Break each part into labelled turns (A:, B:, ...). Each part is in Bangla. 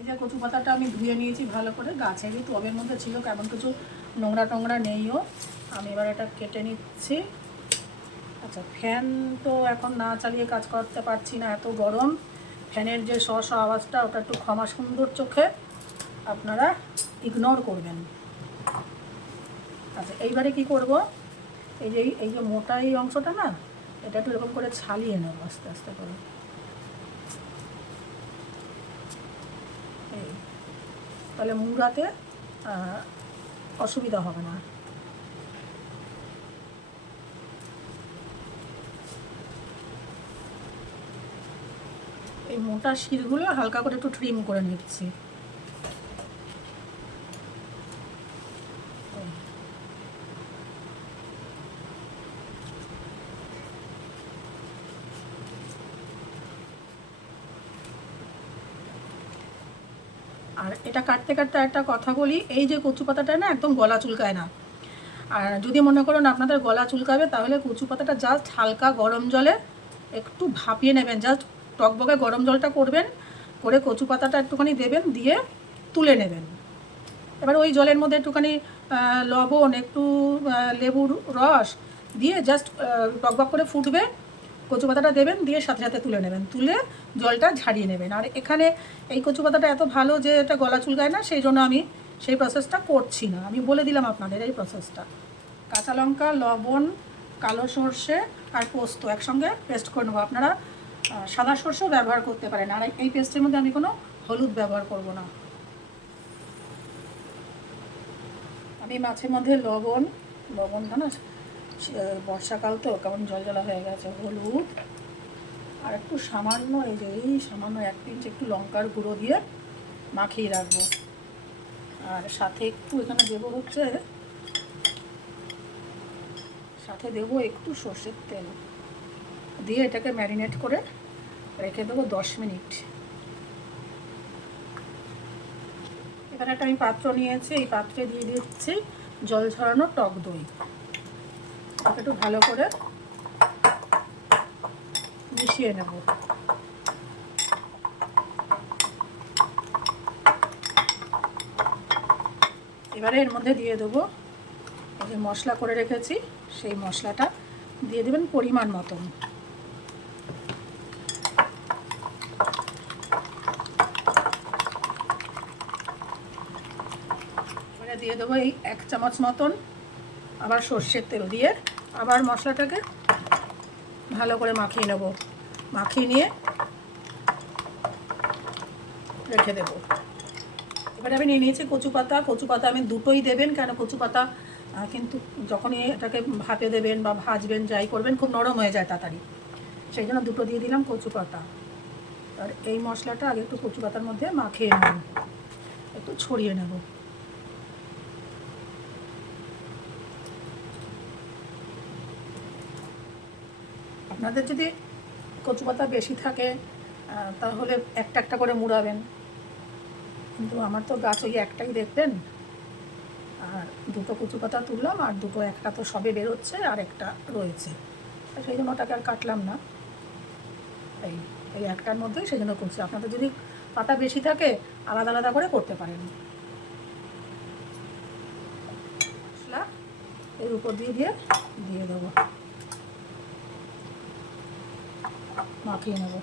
A: এই যে কচু পাতাটা আমি ধুয়ে নিয়েছি ভালো করে গাছেরই টবের মধ্যে ছিল, কেমন কিছু নোংরা টোংরা নেইও। আমি এবার এটা কেটে নিচ্ছি। আচ্ছা ফ্যান তো এখন না চালিয়ে কাজ করতে পারছি না, এত গরম। ফ্যানের যে শ আওয়াজটা, ওটা একটু ক্ষমা সুন্দর চোখে আপনারা ইগনোর করবেন। আচ্ছা এইবারে কি করব? এই যে এই যে মোটা এই অংশটা না, এটা একটু এরকম করে ছালিয়ে নেব আস্তে আস্তে করে এই তাহলে মুড়াতে অসুবিধা হবে না। এই মোটা শিরগুলো হালকা করে একটু ট্রিম করে নিচ্ছি। আর এটা কাটতে কাটতে একটা কথা বলি, এই যে কচু পাতাটা না একদম গলা চুলকায় না। আর যদি মনে করুন আপনাদের গলা চুলকাবে, তাহলে কচু পাতাটা জাস্ট হালকা গরম জলে একটু ভাপিয়ে নেবেন জাস্ট টকবগে গরম জলটা করবেন, করে কচু পাতাটা একটুখানি দেবেন, দিয়ে তুলে নেবেন। এবার ওই জলের মধ্যে একটুখানি লবণ, একটু লেবুর রস দিয়ে জাস্ট টকবক করে ফুটবে। কচু পাতাটা দেবেন, দিয়ে সাথে সাথে তুলে নেবেন। তুলে জলটা ঝাড়িয়ে নেবেন। আর এখানে এই কচু পাতাটা এত ভালো যে এটা গলা চুলকায় না, সেই জন্য আমি সেই প্রসেসটা করছি না। আমি বলে দিলাম আপনাদের এই প্রসেসটা কাঁচা লঙ্কা, লবণ, কালো সর্ষে আর পোস্ত একসঙ্গে পেস্ট করে নেব। আপনারা সাদা সর্ষেও ব্যবহার করতে পারেন। আর এই পেস্টের মধ্যে আমি কোনো হলুদ ব্যবহার করব না। আমি মাছের মধ্যে লবণ, লবণটা না বর্ষাকাল তো, কেমন জলজলা হয়ে গেছে, হলুদ। আর একটু সামান্য এই যে, এই সামান্য এক পিঞ্চ একটু লঙ্কার গুঁড়ো দিয়ে মাখিয়ে রাখব। আর সাথে একটু এখানে দেবো হচ্ছে, সাথে দেবো একটু সর্ষের তেল। দিয়ে এটাকে ম্যারিনেট করে রেখে দেবো দশ মিনিট। এখানে একটা আমি পাত্র নিয়েছি, এই পাত্রে দিয়ে দিচ্ছি জল ঝরানো টক দই। একটু ভালো করে মিশিয়ে নেব। এবারে এর মধ্যে দিয়ে দেবো যে মশলা করে রেখেছি, সেই মশলাটা দিয়ে দেবেন পরিমাণ মতন। দিয়ে দেবো এই এক চামচ মতন আবার সর্ষের তেল দিয়ে আবার মশলাটাকে ভালো করে মাখিয়ে নেব। মাখিয়ে নিয়ে রেখে দেবো। এবারে আমি নিয়ে নিয়েছি কচু পাতা। কচু পাতা আমি দুটোই দেবেন, কেন কচু পাতা কিন্তু যখনই এটাকে ভাপে দেবেন বা ভাজবেন, যাই করবেন, খুব নরম হয়ে যায় তাড়াতাড়ি। সেই জন্য দুটো দিয়ে দিলাম কচু পাতা। আর এই মশলাটা আগে একটু কচু পাতার মধ্যে মাখিয়ে নেব। একটু ছড়িয়ে নেব। আপনাদের যদি কচু পাতা বেশি থাকে তাহলে একটা একটা করে মুড়াবেন। কিন্তু আমার তো গাছ ওই একটাই দেখবেন। আর দুটো কচু পাতা তুললাম, আর দুটো একটা তো সবে বেরোচ্ছে, আর একটা রয়েছে। সেই জন্য ওটাকে আর কাটলাম না। এই এই একটার মধ্যেই সেই জন্য করছি। আপনাদের যদি পাতা বেশি থাকে, আলাদা আলাদা করে করতে পারেন। মশলা এর উপর দিয়ে দিয়ে দিয়ে দেবো। মাখিয়ে নেব।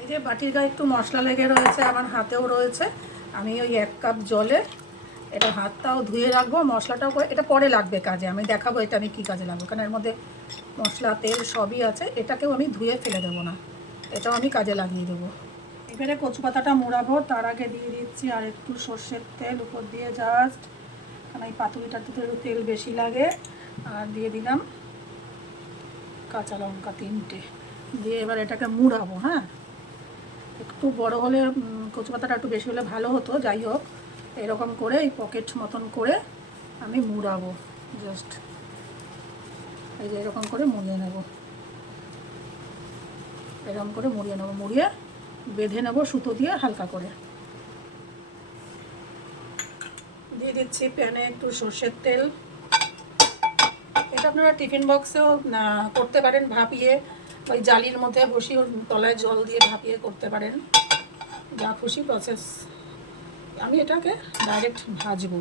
A: এই যে বাটির গায়ে একটু মশলা লেগে রয়েছে, আমার হাতেও রয়েছে। আমি ওই এক কাপ জলে এটা হাতটাও ধুয়ে রাখব, মশলাটাও এটা পরে লাগবে কাজে, আমি দেখাবো এটা আমি কী কাজে লাগবো, কারণ এর মধ্যে মশলা, তেল সবই আছে, এটাকেও আমি ধুয়ে ফেলে দেবো না, এটাও আমি কাজে লাগিয়ে দেবো। এবারে কচু পাতাটা মোড়াবো, তার আগে দিয়ে দিচ্ছি আর একটু সর্ষের তেল উপর দিয়ে জাস্ট কারণ এই পাতুরিটাতে একটু তেল বেশি লাগে। আর দিয়ে দিলাম কাঁচা লঙ্কা তিনটে। দিয়ে এবার এটাকে মুড়াবো হ্যাঁ? একটু বড় হলে কচু পাতাটা একটু বেশি হলে ভালো হতো, যাই হোক। এরকম করে এই পকেট মতন করে আমি মুড়াবো জাস্ট এই যে এরকম করে মুড়িয়ে নেব। এরকম করে মুড়িয়ে নেব, মুড়িয়ে বেঁধে নেব সুতো দিয়ে হালকা করে। দিয়ে দিচ্ছি প্যানে একটু সর্ষের তেল। এটা আপনারা টিফিন বক্সেও করতে পারেন ভাপিয়ে। ওই জালির মধ্যে বসিয়ে তলায় জল দিয়ে ভাপিয়ে করতে পারেন। যা খুশি প্রসেস আমি এটাকে ডাইরেক্ট ভাজবো।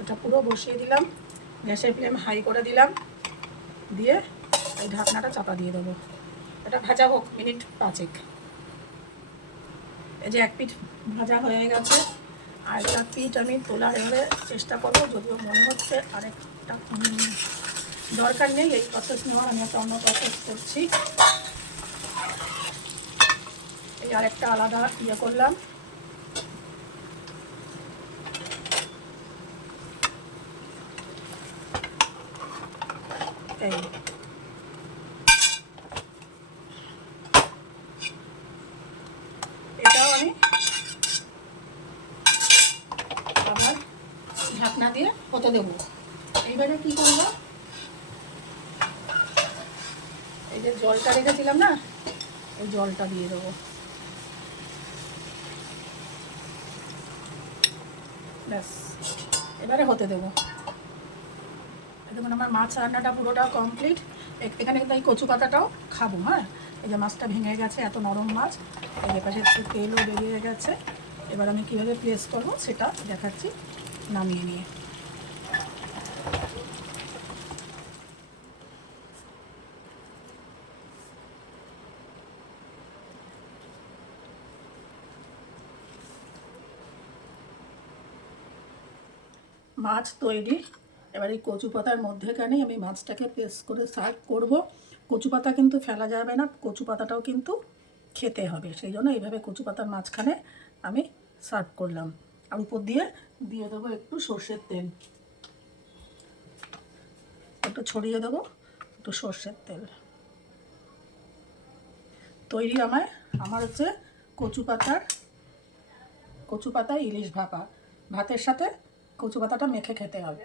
A: এটা পুরো বসিয়ে দিলাম। গ্যাসের ফ্লেম হাই করে দিলাম। দিয়ে এই ঢাকনাটা চাপা দিয়ে দেবো। এটা ভাজা হোক, মিনিট পাঁচেক। এই যে এক পিঠ ভাজা হয়ে গেছে, আর একটা পিঠ আমি তোলার এবারে চেষ্টা করব, যদিও মনে হচ্ছে আরেকটা দরকার নেই, এই প্রসেস নেওয়ার, আমি একটা অন্য প্রসেস করছি। এই আরেকটা আলাদা ইয়ে করলাম। এই এটাও আমি আবার ঢাকনা দিয়ে হতে দেবো। এইবারে কি করব? এই যে জলটা রেখেছিলাম না, এই জলটা দিয়ে দেবো। ব্যাস, এবারে হতে দেবো। দেখুন, আমার মাছ রান্নাটা পুরোটা কমপ্লিট এখানে কিন্তু এই কচু পাতাটাও খাব হ্যাঁ? এই যে মাছটা ভেঙে গেছে, এত নরম মাছ। এই যে পাশে একটু তেলও বেরিয়ে গেছে। এবার আমি কীভাবে প্লেস করব সেটা দেখাচ্ছি নামিয়ে নিয়ে। মাছ তৈরি। এবার এই কচু পাতার মধ্যেখানেই আমি মাছটাকে পেস্ট করে সার্ভ করব। কচু পাতা কিন্তু ফেলা যাবে না, কচু পাতাটাও কিন্তু খেতে হবে। সেই জন্য এইভাবে কচু পাতার মাঝখানে আমি সার্ভ করলাম। আর উপর দিয়ে দিয়ে দেবো একটু সর্ষের তেল। একটু ছড়িয়ে দেবো একটু সর্ষের তেল। তৈরি আমার আমার হচ্ছে কচু পাতার, কচু পাতা ইলিশ ভাপা। ভাতের সাথে কচু পাতাটা মেখে খেতে হবে।